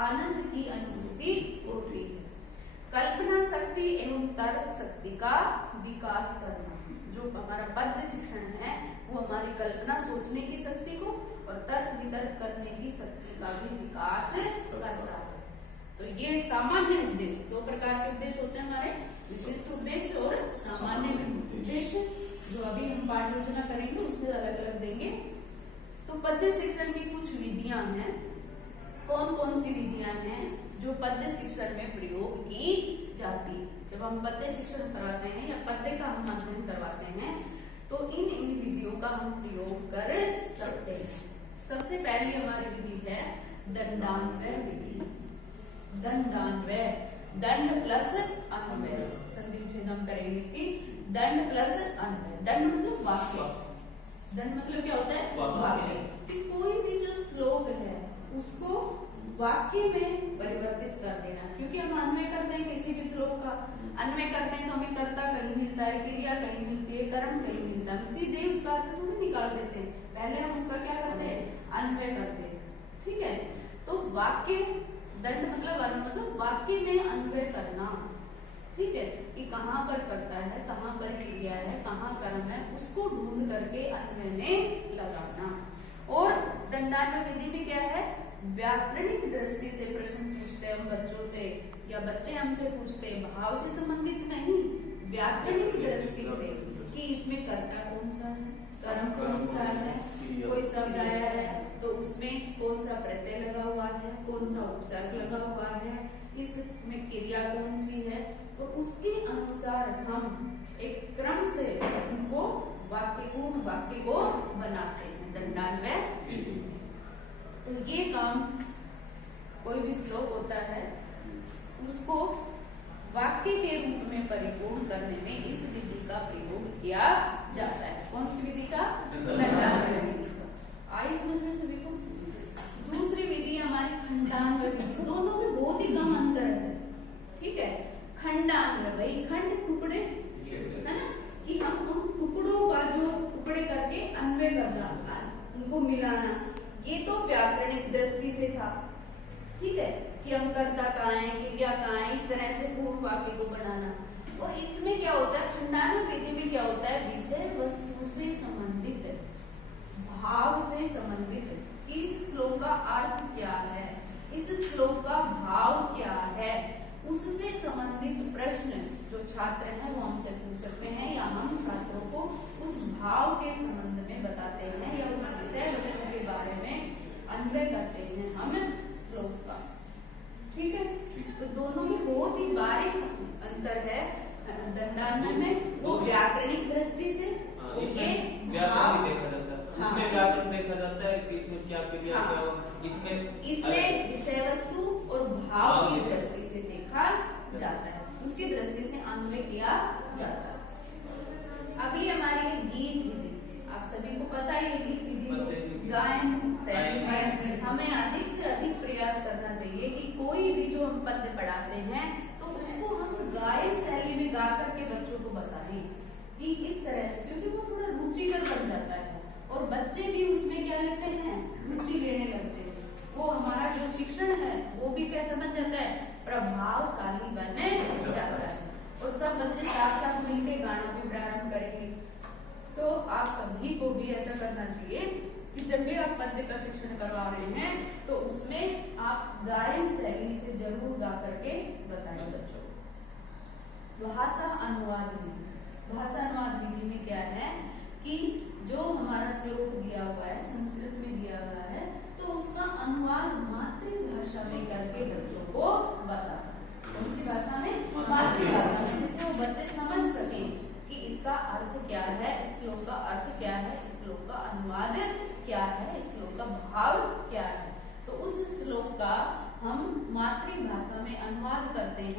आनंद की अनुभूति होती है। कल्पना शक्ति एवं तर्क शक्ति का विकास करना, जो हमारा पद्य शिक्षण है वो हमारी कल्पना सोचने की शक्ति को और तर्क वितर्क करने की शक्ति का भी विकास करता है। तो ये सामान्य उद्देश्य, दो प्रकार के उद्देश्य होते हैं हमारे, विशिष्ट उद्देश्य और सामान्य उद्देश्य, जो अभी हम पाठ योजना करेंगे उसमें अलग अलग देंगे। तो पद्य शिक्षण की कुछ विधियां हैं। कौन कौन सी विधियां हैं जो पद्य शिक्षण में प्रयोग की जाती है? जब हम पद्य शिक्षण करवाते हैं या पद्य का हम अध्ययन करवाते हैं तो इन विधियों का हम प्रयोग कर सकते हैं। सबसे पहली हमारी विधि है दंडान्वय विधि। दंडान्वय, दंड प्लस अन्वय, संधि विच्छेद हम करेंगे इसकी। दंड प्लस अन्वय, दंड मतलब वाक्य, दंड मतलब क्या होता है? वाक्य। कोई भी जो श्लोक है उसको वाक्य में परिवर्तित कर देना, क्योंकि हम अन्वय करते हैं किसी भी श्लोक का, अन्वय करते हैं तो हमें कर्ता कहीं मिलता है, क्रिया कहीं मिलती है, कर्म कहीं मिलता है, सीधे उसका अर्थ थोड़ी निकाल देते हैं, पहले हम उसका क्या करते हैं? अन्वय करते हैं। ठीक है, तो वाक्य, दंड मतलब अन्वय, मतलब वाक्य में अन्वय करना। ठीक है, कि कहाँ पर कर्ता है, कहाँ पर क्रिया है, कहाँ कर्म है, उसको ढूंढ करके अन्वय में लगाना। और दंडान्वय विधि में क्या है? व्याकरणिक दृष्टि से प्रश्न पूछते हैं हम बच्चों से, या बच्चे हमसे पूछते हैं, भाव से संबंधित नहीं, व्याकरणिक दृष्टि से, कि इसमें कर्ता कौन सा है, कर्म कौन सा है, कोई शब्द आया है तो उसमें कौन सा प्रत्यय लगा हुआ है, कौन सा उपसर्ग लगा हुआ है, इसमें क्रिया कौन सी है, और उसके अनुसार हम एक क्रम से उनको पूर्ण वाक्य को बनाते हैं। दंडान्वय। तो ये काम, कोई भी श्लोक होता है उसको वाक्य के रूप में परिपूर्ण करने में इस विधि का प्रयोग किया जाता है। कौन सी विधि का? दंडान्वय विधि का। आई समझ में सभी को? दूसरी विधि हमारी खंडान्वय विधि। दोनों में बहुत ही कम अंतर है। ठीक है, खंडान्वय, भाई खंड टुकड़े है ना, कि हम उन टुकड़ों का जो टुकड़े करके अन्वय करना, उनको मिलाना, ये तो व्याकरणिक दृष्टि से था। ठीक है, कि हम कर्ता कहाँ है, क्रिया कहाँ है, इस तरह से पूर्ण वाक्य को बनाना। और इसमें क्या होता है, खंडान्वय विधि में क्या होता है, विषय वस्तु से संबंधित, भाव से संबंधित, कि इस श्लोक का अर्थ क्या है, इस श्लोक का भाव क्या है, उससे संबंधित प्रश्न जो छात्र हैं वो हमसे पूछ सकते हैं, या हम छात्रों को उस भाव के संबंध में बताते हैं, या उस विषय वस्तु के बारे में अन्वय करते हैं हम श्लोक का। ठीक है, तो दोनों में बहुत ही बारीक अंतर है। दंडान्वय में वो व्याकरणिक दृष्टि से, इसमें व्याकरण देखा जाता है, इसमें व्याकरण देखा जाता है कि इसमें क्या क्रिया क्या होगा, इसमें विषय वस्तु और भाव की दृष्टि से देखा जाता है, उसकी दृष्टि से अन्वय किया जाता है। अगली हमारी है गीत विधि। आप सभी को पता है गीत विधि गायन शैली में हमें अधिक से अधिक प्रयास करना चाहिए कि कोई भी जो हम पद्य पढ़ाते हैं तो उसको हम गायन शैली में गा करके बच्चों को बताएं, कि इस तरह से, क्योंकि वो थोड़ा रुचिकर बन जाता है और बच्चे भी उसमें क्या लेते हैं, रुचि लेने लगते हैं। वो हमारा जो शिक्षण है वो भी कैसा बन जाता है, प्रभावशाली बने जाता है, और सब बच्चे साथ साथ मिलकर गाना भी प्रारंभ करेंगे। तो आप सभी को भी ऐसा करना चाहिए कि जब भी आप पद्य का शिक्षण करवा रहे हैं तो उसमें आप गायन शैली से जरूर गा करके बताएं बच्चों को। भाषा अनुवाद विधि। भाषा अनुवाद विधि में क्या है कि जो हमारा श्लोक दिया हुआ है, संस्कृत में दिया हुआ है, तो उसका अनुवाद मातृभाषा में करके बच्चों को बताना। कौन सी भाषा में? मातृभाषा में, जिससे वो बच्चे समझ सके कि इसका अर्थ क्या है, इस श्लोक का अर्थ क्या है, इस श्लोक का अनुवाद क्या है, इस श्लोक का भाव क्या है। तो उस श्लोक का हम मातृभाषा में अनुवाद करते हैं।